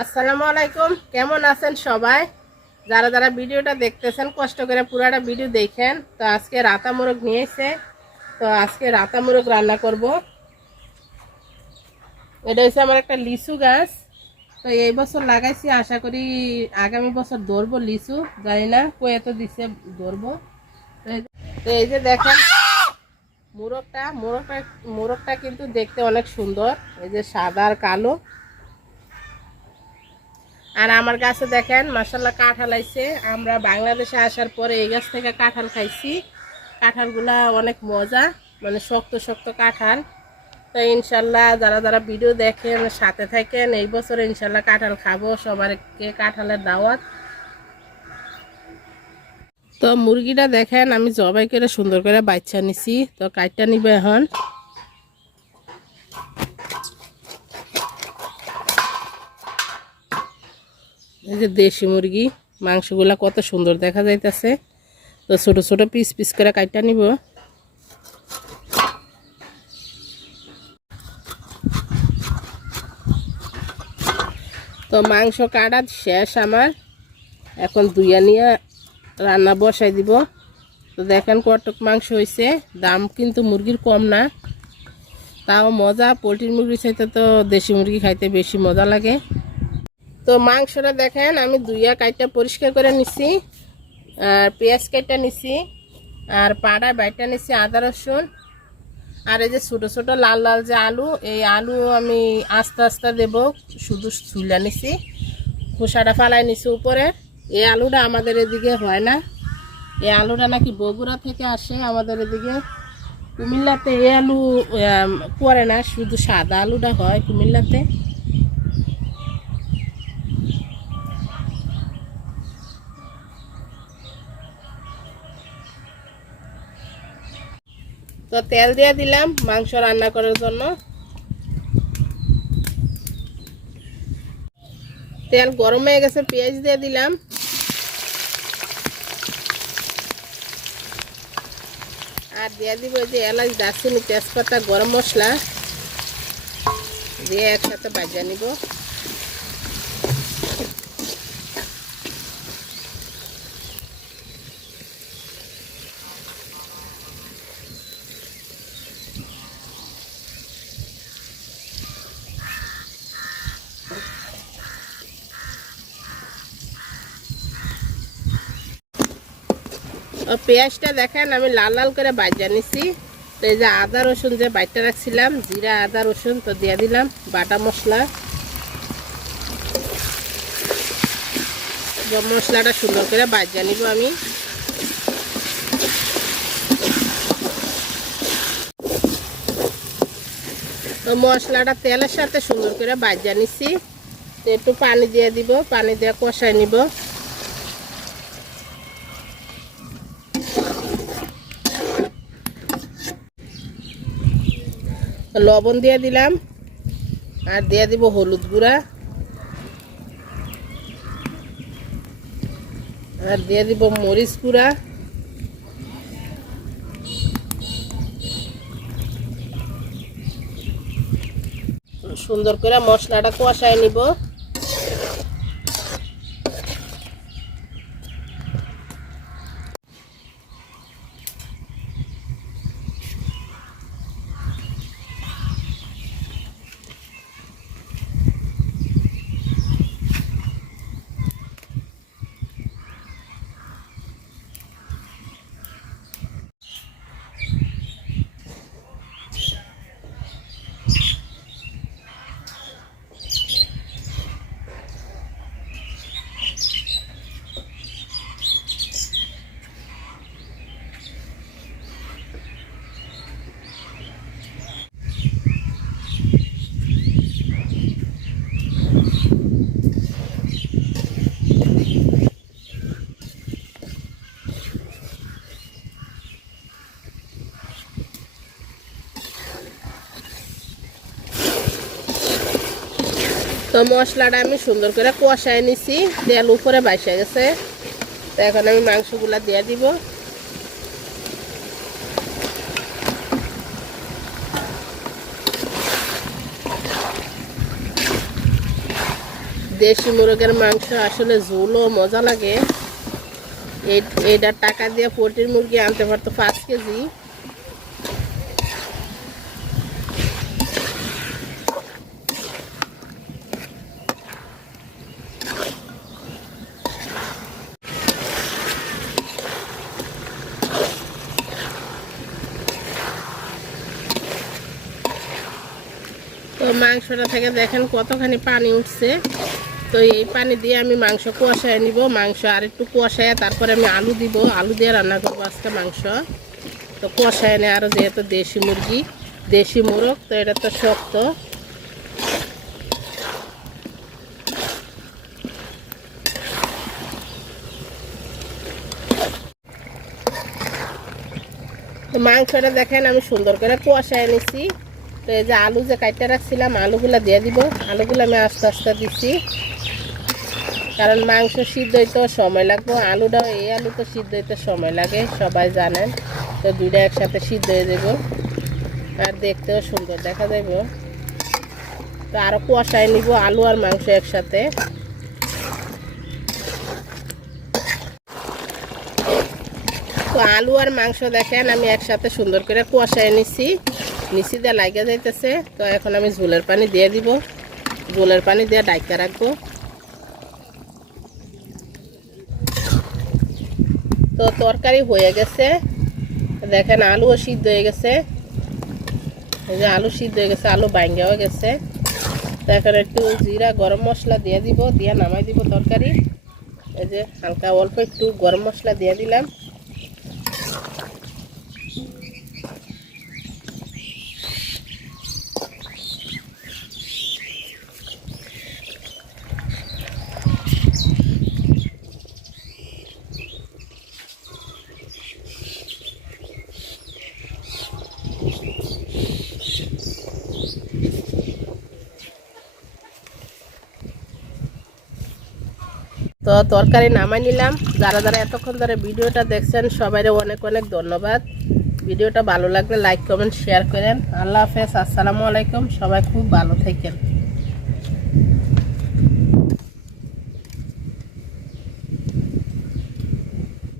আসসালামু আলাইকুম। কেমন আছেন সবাই? যারা যারা ভিডিওটা দেখতেছেন, কষ্ট করে পুরাটা ভিডিও দেখেন। তো আজকে রাতা মোরগ নিয়েছে। তো আজকে রাতা মোরগ রান্না করব। এটা হচ্ছে আমার একটা লিচু গাছ। তো এই বছর লাগাইছি, আশা করি আগামী বছর ধরবো লিচু। জানি না কয়ে তো দিছে, ধরবো। তো এই যে- দেখেন, মোরগটা মোরগটা মোরগটা কিন্তু দেখতে অনেক সুন্দর। এই যে সাদা আর কালো। আর আমার গাছে দেখেন মাসাল্লাহ কাঁঠাল আইছে। আমরা বাংলাদেশে আসার পরে এই গাছ থেকে কাঁঠাল খাইছি। কাঁঠালগুলা অনেক মজা মানে শক্ত শক্ত কাঁঠাল। তো ইনশাল্লাহ যারা যারা ভিডিও দেখেন, সাথে থাকেন, এই বছর ইনশাল্লাহ কাঁঠাল খাব সবারকে কাঁঠালের দাওয়াত। তো মুরগিটা দেখেন, আমি জবাই করে সুন্দর করে বাচ্চা নিছি। তো কাটটা নিবে এখন। এই যে দেশি মুরগি, মাংসগুলা কত সুন্দর দেখা যাইতেছে। তো ছোট ছোট পিস পিস করে কাটটা নিব। তো মাংস কাটা শেষ আমার। এখন দুইয়া নিয়ে রান্না বসাই দিব। তো দেখেন কটক মাংস হয়েছে দাম কিন্তু মুরগির কম না। তাও মজা, পোলট্রির মুরগি চাইতে তো দেশি মুরগি খাইতে বেশি মজা লাগে। তো মাংসটা দেখেন, আমি দুইয়া কাইটা পরিষ্কার করে নিছি, আর পেঁয়াজ কাইটা নিছি, আর পাড়া বাইটা নিছি আদা রসুন, আর এই যে ছোটো ছোটো লাল লাল যে আলু, এই আলু আমি আস্তে আস্তে দেব, শুধু চুলা নিছি, খোসাটা ফালাই নিছি উপরে। এই আলুটা আমাদের এদিকে হয় না, এই আলুটা নাকি বগুড়া থেকে আসে আমাদের এদিকে। কুমিল্লাতে এই আলু করে না, শুধু সাদা আলুটা হয় কুমিল্লাতে। তো তেল দিয়ে দিলাম মাংস রান্না করার জন্য। তেল গরম হয়ে গেছে, পেঁয়াজ দিয়ে দিলাম। আর দিয়ে দিব যে এলাচ, দারচিনি, তেজপাতা, গরম মশলা। দিয়ে একসাথে বাজা নিব। ও পেঁয়াজটা দেখেন, আমি লাল লাল করে বাজা নিছি। তো এই যে আদা রসুন যে বাইটটা রাখছিলাম, জিরা, আদা, রসুন, তো দিয়ে দিলাম বাটা মশলা। মশলাটা সুন্দর করে বাজা নিব আমি। তো মশলাটা তেলের সাথে সুন্দর করে বাজা নিছি। একটু পানি দিয়ে দিব, পানি দিয়ে কষাই নিব। লবণ দিয়ে দিলাম। আর দিয়ে দিব হলুদ গুঁড়া। আর দিয়ে দিব মরিচ গুঁড়া। সুন্দর করে মশলাটা কষায় নিব। তো মশলাটা আমি সুন্দর করে কষায় নিছি। তেল উপরে বাইসে গেছে। তো এখন আমি মাংসগুলা দিয়ে দিব। দেশি মুরগের মাংস আসলে ঝোলও মজা লাগে। এই এইটার টাকা দিয়ে পোলট্রির মুরগি আনতে পারতো পাঁচ কেজি। তো মাংসটা থেকে দেখেন কতখানি পানি উঠছে। তো এই পানি দিয়ে আমি মাংস কুয়াশায় নিব। মাংস আর একটু কুয়াশায় তারপরে আমি আলু দিব। আলু দিয়ে রান্না করব আজকে মাংস। তো কুয়াশায় এনে আরও যেহেতু দেশি মুরগি, দেশি মুরগ, তো এটা তো শক্ত। মাংসটা দেখেন আমি সুন্দর করে কুয়াশায় এনেছি তো এই যে আলু যে কাটতে রাখছিলাম, আলুগুলা দিয়ে দিব। আলুগুলো আমি আস্তে আস্তে দিচ্ছি কারণ মাংস সিদ্ধ হইতেও সময় লাগবে। আলুটাও, এই আলু তো সিদ্ধ হইতে সময় লাগে, সবাই জানেন। তো দুইটা একসাথে সিদ্ধ হয়ে যাব আর দেখতেও সুন্দর দেখা যাইব। তো আরও কুয়াশায় নিব আলু আর মাংস একসাথে। তো আলু আর মাংস দেখেন, আমি একসাথে সুন্দর করে কুয়াশায় নিছি। নিচি দিয়ে লাগিয়ে যাইতেছে, তো এখন আমি ঝোলের পানি দিয়ে দিব। ঝোলের পানি দিয়ে ডাইকা রাখব। তো তরকারি হয়ে গেছে। দেখেন আলুও সিদ্ধ হয়ে গেছে। এই যে আলু সিদ্ধ হয়ে গেছে, আলু বাইঙ্গাও গেছে। তো এখন একটু জিরা, গরম মশলা দিয়ে দিব, দিয়ে নামাই দিব তরকারি। এই যে হালকা অল্প একটু গরম মশলা দিয়ে দিলাম। তো তরকারি নামাই নিলাম। যারা যারা এতক্ষণ ধরে ভিডিওটা দেখছেন, সবাইরে অনেক অনেক ধন্যবাদ। ভিডিওটা ভালো লাগলে লাইক কমেন্ট শেয়ার করেন। আল্লাহ হাফেজ, আসসালামু আলাইকুম। সবাই খুব ভালো থাকেন।